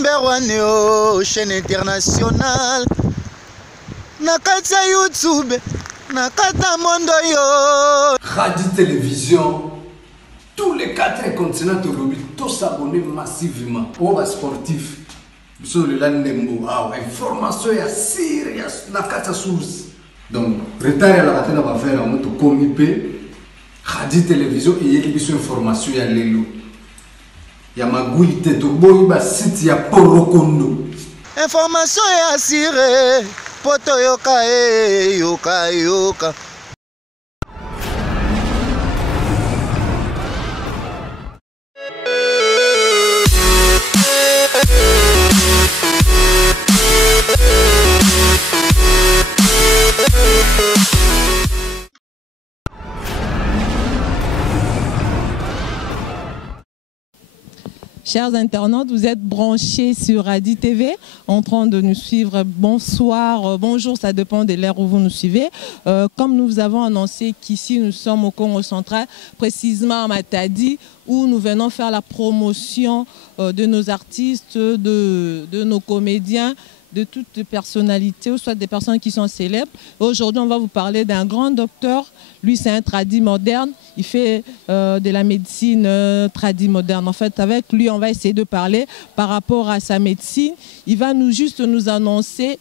number 1 chaîne internationale. Nakata YouTube, Nakata Mondo yo. Radio télévision, tous les 4 continents aujourd'hui, tous s'abonnent massivement. On va sportif. Sur le landembo, information est sérieuse, Nakata source. Donc, retard à la matin, on va faire un autre comité. Radio télévision et il y a une information à l'élo. Il y a ma guide de boy ba site ya Porokondo. Information est assurée. Poto yoka yoka yoka. Chers internautes, vous êtes branchés sur Radi TV, en train de nous suivre. Bonsoir, bonjour, ça dépend de l'heure où vous nous suivez. Comme nous vous avons annoncé qu'ici nous sommes au Congo central, précisément à Matadi, où nous venons faire la promotion de nos artistes, de nos comédiens, de toutes les personnalités, ou soit des personnes qui sont célèbres. Aujourd'hui, on va vous parler d'un grand docteur. Lui, c'est un tradi moderne. Il fait de la médecine tradi moderne. En fait, avec lui, on va essayer de parler par rapport à sa médecine. Il va juste nous annoncer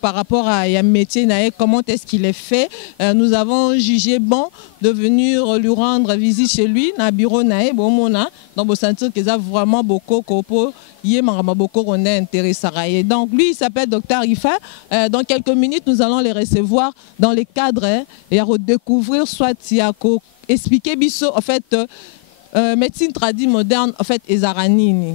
par rapport à un métier, comment est-ce qu'il est fait. Nous avons jugé bon de venir lui rendre visite chez lui, dans le bureau, donc vous sentez que ça vraiment beaucoup on est intéressé. Donc lui, il s'appelle Dr Ifa. Dans quelques minutes, nous allons les recevoir dans les cadres et à redécouvrir soit Tiako, expliquer biso en fait médecine tradie moderne en fait ezaranini.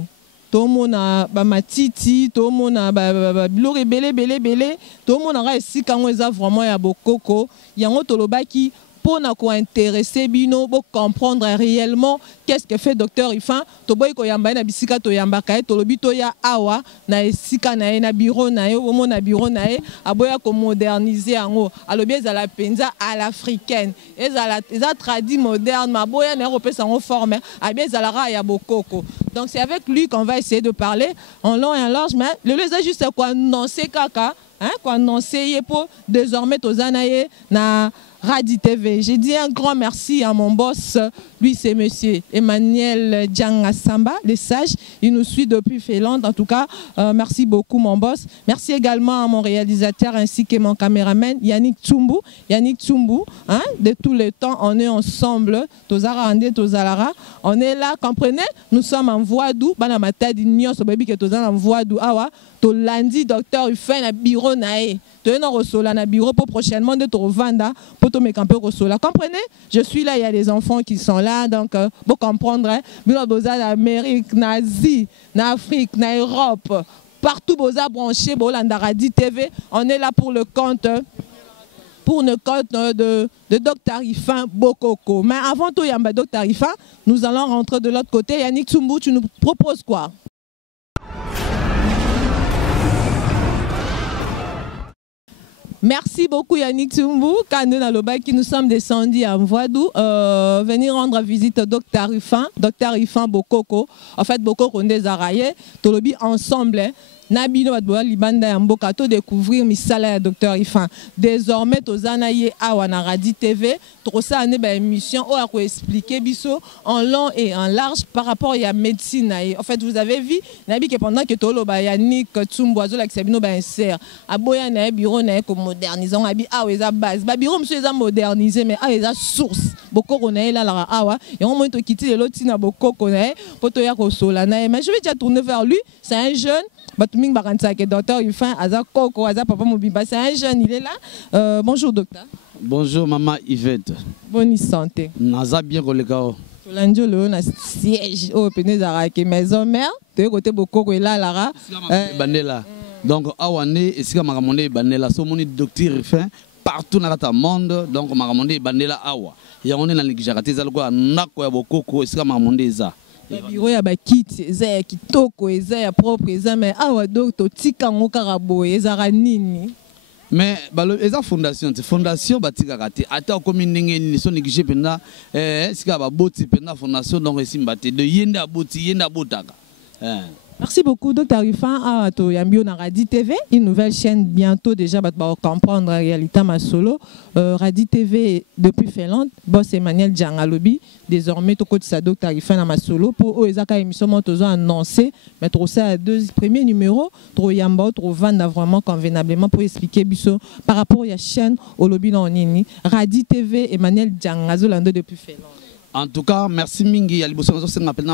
Tomona ba matiti, tomona ba bilore belé, tomona ga esika ngo eza vraiment ya bokoko, yango tolobaki pour nous intéresser, pour comprendre réellement qu'est-ce que fait Dr Ifa. Toboy ko yamba na bisika to yamba kae to lobito ya awa na esika na na bureau na yo omo na bureau na e aboya ko moderniser ango alobi ezala penza à l'africaine ezala tradi moderne maboya na européen en forme abi ezala ra ya bokoko. Donc c'est avec lui qu'on va essayer de parler en long et en large, mais le est juste quoi annoncer kaka hein quoi annoncer pour désormais tozanaye na Radi TV. J'ai dit un grand merci à mon boss. Lui, c'est monsieur Emmanuel Djangasamba, le sage. Il nous suit depuis Féland. En tout cas, merci beaucoup, mon boss. Merci également à mon réalisateur ainsi que mon caméraman, Yannick Tsumbu. Yannick Tsumbu, hein, de tous les temps, on est ensemble. Tozara Ande, Tozalara. On est là, comprenez? Nous sommes en voie d'où? Banamata d'Ignon, ce baby qui est en voie d'où? Awa. To lundi, docteur, il fait un bureau nae. Tu es dans bureau pour prochainement de te revendre pour te mettre un peu Rosola. Comprenez? Je suis là, il y a des enfants qui sont là, donc pour comprendre, l'Amérique, l'Asie, l'Afrique, l'Europe, partout, boza branché, Radi TV. On est là pour le compte. De Dr Ifa Bokoko. Mais avant tout, Yamba Dr Ifa, nous allons rentrer de l'autre côté. Yannick Tsumbu, tu nous proposes quoi? Merci beaucoup Yannick Tsumbu, qui nous sommes descendus à Mvoadou, venir rendre visite au Dr Ifa Bokoko. En fait, Bokoko on est araye, tolobi ensemble. Nabino Badboa Libanda Yamboka to découvrir misala ya Dr Ifa. Désormais tozana ye awa na Radi TV, trosa ane ba émission o ako expliquer biso en long et en large par rapport à la médecine. En fait, vous avez vu nabi que pendant que tolo ba Yannick Tsumbu azola que sabino ba insert. Aboya na bureau na ko modernisant abi awa eza base. Ba bureau monsieur eza modernisé mais awa eza source. Bokoko na la la awa et on monte quitter l'autre na bokoko na poto ya ko sola na. Mais je vais déjà tourner vers lui, c'est un jeune docteur Ifa, papa Mobimba, c'est un jeune, il est là. Bonjour docteur. Bonjour maman Yvette. Bonne santé. Naza bien kolekao. Solanjo le na siège au Pénézara qui maison mère, de côté boko là lara. Banela. Donc awane esika makamonde banela so moni docteur Ifa partout dans le monde donc makamonde banela awa. Ya on est dans l'église zalko nako ya bokoko esika makamonde za. Bureau ya bakiti eza ya kitoko eza ya propre eza mais awa donc to tika ngo karabo ezara nini mais eza fondation batika kate ata komi ndenge ni so négligé penda sika ba boti penda fondation donc esimba te de yenda boti yenda botaka Merci beaucoup, Dr. Rufin. Yambio na Radi TV, une nouvelle chaîne bientôt déjà, va comprendre la réalité ma solo. Radi TV depuis Finlande, boss Emmanuel Djangalobi, désormais tout côté sa Dr. Rufin na ma solo pour eux ezaka émission montozo annoncé, mettre ça à deux premiers numéros, trop yamba, trop vendre vraiment convenablement pour expliquer biso par rapport à la chaîne au lobby non nini. Radi TV Emmanuel Djangazolando depuis Finlande. En tout cas, merci Mingi.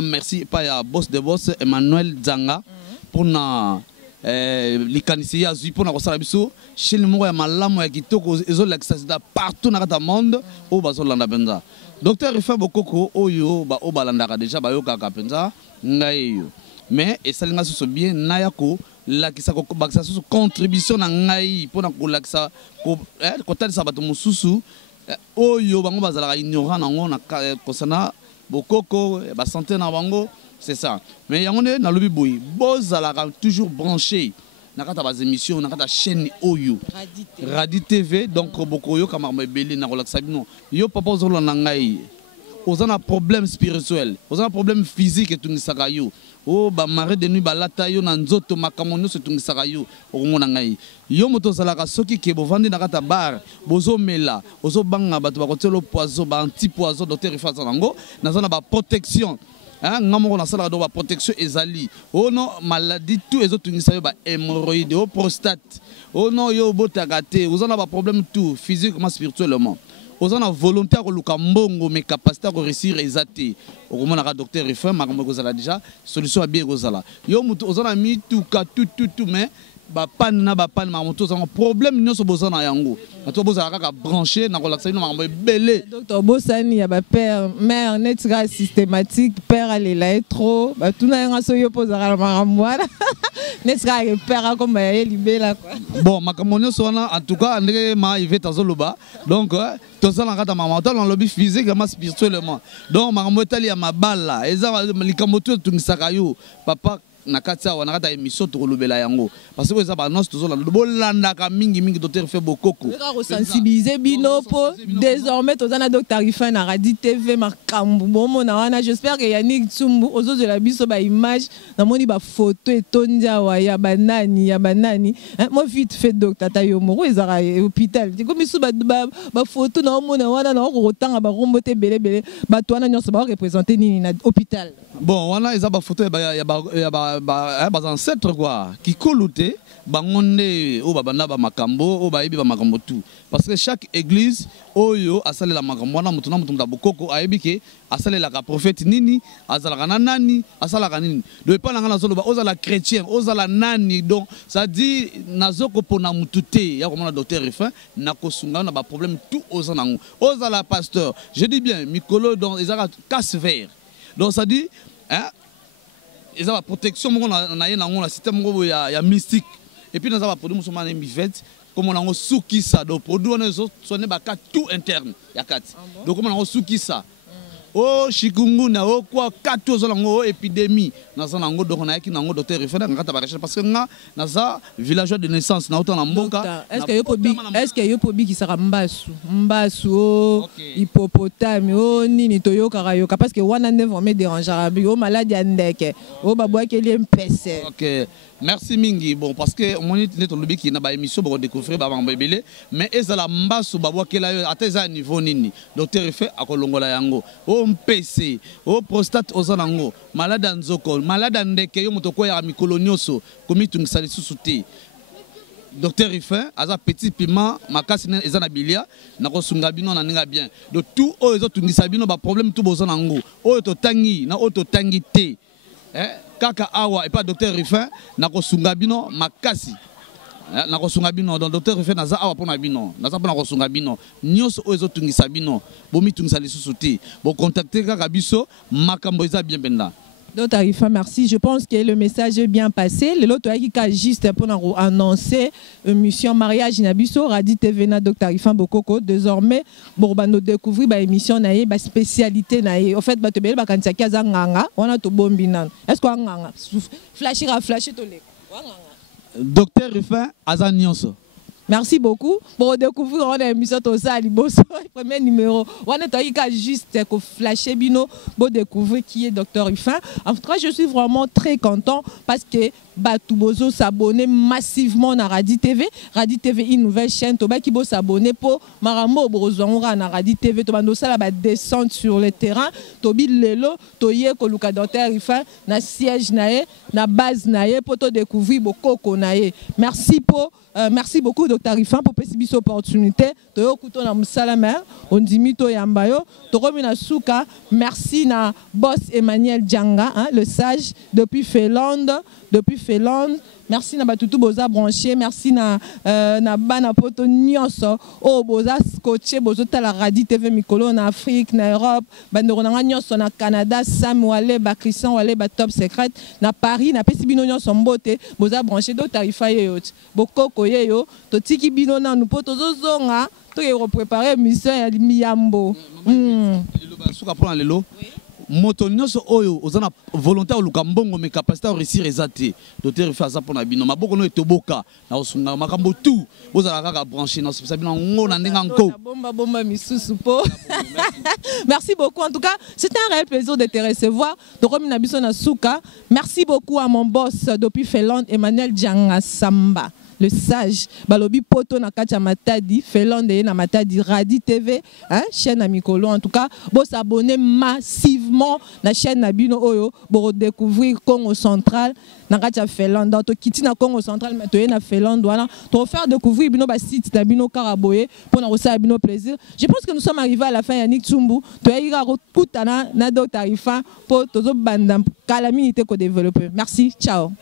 Merci à boss de boss Emmanuel Dzanga pour na likanisi azui pour na kosala biso chez le moko ya malamu ya kitoko ezo l'accès partout na kata monde o bazolanda penza. Docteur Rufin Bokoko oyo ba obalandaka déjà ba yokaka penza ngai yo. Mais esalinga so bien na yako la kisa ko bakisa so contribution na ngai pour na ko lakisa ko talisa bato mususu oyo bango bazalaka ignorant nango na kosana bokoko ba santé na bango, c'est ça. Mais yango ne na lobi boy bozalaka toujours branché na kata bas émissions na kata chaîne oyo Radi TV donc bokoyo kama mebeli na kolakisa bino yo papa ozolo na ngai ozana problème spirituel ozana problème physique etungisaka yo o ba mare de nuit balata yo na nzoto makambo nyonso etungisaka yo okomona ngai yo moto ozalaka soki ke bovandi na kata bar bozomela ozobanga bato bakotelo poison ba anti poison docteur Rufin nango nazana ba protection ngamoko na sala do ba protection ezali o non maladie tout ezotungisa yo ba hémorroïde o prostate o non yo botaka te ozana ba problème tout physiquement spirituellement ozana volonté ko luka mbongo mais capacité ko réussir ezati okomona ka docteur Rufin makambo kozala déjà solution a bien kozala yo mutu ozana mi tout mais ba pan na ba pan mamoto ozana problème nyonso bozana yango ato bozala kaka branché na kolakisa no makambo belé docteur Bosani ya ba père mère netra systématique père alela trop ba tuna yanga so yo pozala la makambo netra père comme ya libela quoi bon makambo nyonso wana en tout cas ndenge ma iveta zoloba donc tozala kata mamoto dans lobby physique et spirituellement donc makambo etali ya mabala eza likambo to tungisaka yo papa nakatsa wana kata émission to kolobela yango parce que eza ba annonce tozolanda bolandaka mingi docteur Rufin Bokoko ko sensibiliser bino po désormais tozana docteur Rufin na Radi TV makambo bomona wana j'espère que Yannick Tsumbu ozozo la biso ba image na moni ba photo etondia wa ya banani moi vite fait docteur tayo moko ezara hôpital comme sou ba photo na mona wana na ko tanga ba rombote belé ba to wana nyonso ba représenter nini na hôpital bon wana eza ba photo ya ba ancêtre quoi qui coluté bangonde o babanda ba makambo o ba yebi ba makambo tout parce que chaque église oyo asale la makambo na mutu na bokoko ayebi ke asale la prophète nini azala kana nani asala kana nini do pas ngana zolo ba ozala chrétien ozala nani donc ça dit nazoko pona mutu te ya komona docteur Rufin na kosunga na ba problème tout ozana ozala pasteur je dis bien mikolo donc ezaka casse vert donc ça dit ils ont la protection na système ya mystique et puis nous avons produit musulman mifet comme on a souki ça donc produit on sonné ba tout interne ya kat donc comme on a souki ça oh chikungunya oh quoi kato zolango épidémie na ça nango donc on a qui nango docteur Rufin na kata ba recherche parce que na ça villageois de naissance na autant na mboka est-ce que yo pobi qui sera mbasu hippopotame oh nini toyoka kayoka parce que wana ne vraiment déranger bio maladie andeke oh babwa ke li mpese. OK merci mingi bon parce que on est net lobby qui na ba émission pour découvrir ba mbebele mais ezala mbasu babwa ke la ateza niveau nini docteur Rufin akolongola yango mpese o prostate ozanango malade nzoko malade ndeke yo motoko ya mikolo nyonso komitungisa lisusu te docteur Rufin aza petit piment makasi eza na bilia na kosunga bino na ninga bien de tout o ezotungisa bino ba problème tout bozanango o to tangi na o to tangi te kaka awa et pas docteur Rufin na kosunga bino makasi na kosunga bino donc docteur Rufin naza awa pona bino naza pona kosunga bino nyonso ozo tungisa bino bomi tungisa lisusu te bo contacter kaka biso makambo eza bien benda. Docteur Rufin, merci. Je pense que le message est bien passé. Le lot qui a juste pour annoncer émission mariage nabiso Radi TV na Docteur Rufin Bokoko désormais pour nous découvrir ba émission naé ba spécialité naé. En fait ba te bele ba kantia kaza nganga on a to bombinan. Est-ce qu'on nganga flasher to le. Docteur Rufin aza nyonso Merci beaucoup. Pour découvrir, on a émission Tosa Liboso, premier numéro. On a juste flasher bino pour découvrir qui est Dr Rufin. En tout cas, je suis vraiment très content parce que Batoubozo s'abonner massivement à Radi TV. Radi TV, une nouvelle chaîne. Toba qui veut s'abonner pour Maramo Brozonga na Radi TV. Toba no sala ba descendre sur le terrain. Tobi lelo, toye ko luka Dr Rufin na siège nae, na base nae pour te découvrir beaucoup nae. Merci beaucoup Dr Rufin pour cette opportunité. On dit mito yambayo. Souka. Merci na boss Emmanuel Djanga, hein, le sage depuis Finlande. Merci na batutu boza branché. Merci na bana poto nyonso. Oh boza scotché bozo tala Radi TV mikolo na Afrique, na Europe, bandoro na nyonso na Canada, Sam Wale, ba Christian Wale, ba Top Secret, na Paris, na pesi bino nyonso mbote boza branché do tarifa yot. Bokoko yeyo, to tiki bino na nu poto zozonga, to yero préparer mission ya miyambo. Souka prend lelo. Moto nyonso oyo ozana volonté oluka mbongo me capacité à réussir ezati Dr Rufin ça pour na bino maboko no etoboka na osunga makambo tout bozala kaka branché na ça bino ngona ndenga nko bomba misusu po. Merci beaucoup en tout cas, c'était un réel plaisir de te recevoir. Toromi na biso na suka. Merci beaucoup à mon boss depuis Finlande Emmanuel Djanga Samba. Le sage, balobi poto na kacha matadi, Finlande na matadi Radi TV, hein, chaîne Amicolo. En tout cas, vous s'abonnez massivement na chaîne Nabino Oyo pour découvrir Congo Central, na kacha Finlande. Donc, quitter na Congo Central, mais tu na Finlande, voilà. Pour faire découvrir bino ba site Nabino Karaboye, pour na recevoir bino plaisir. Je pense que nous sommes arrivés à la fin. Yannick Tsumbu, tu as eu à na Dr Rufin pour tozo bandam calamité ko développer. Merci, ciao.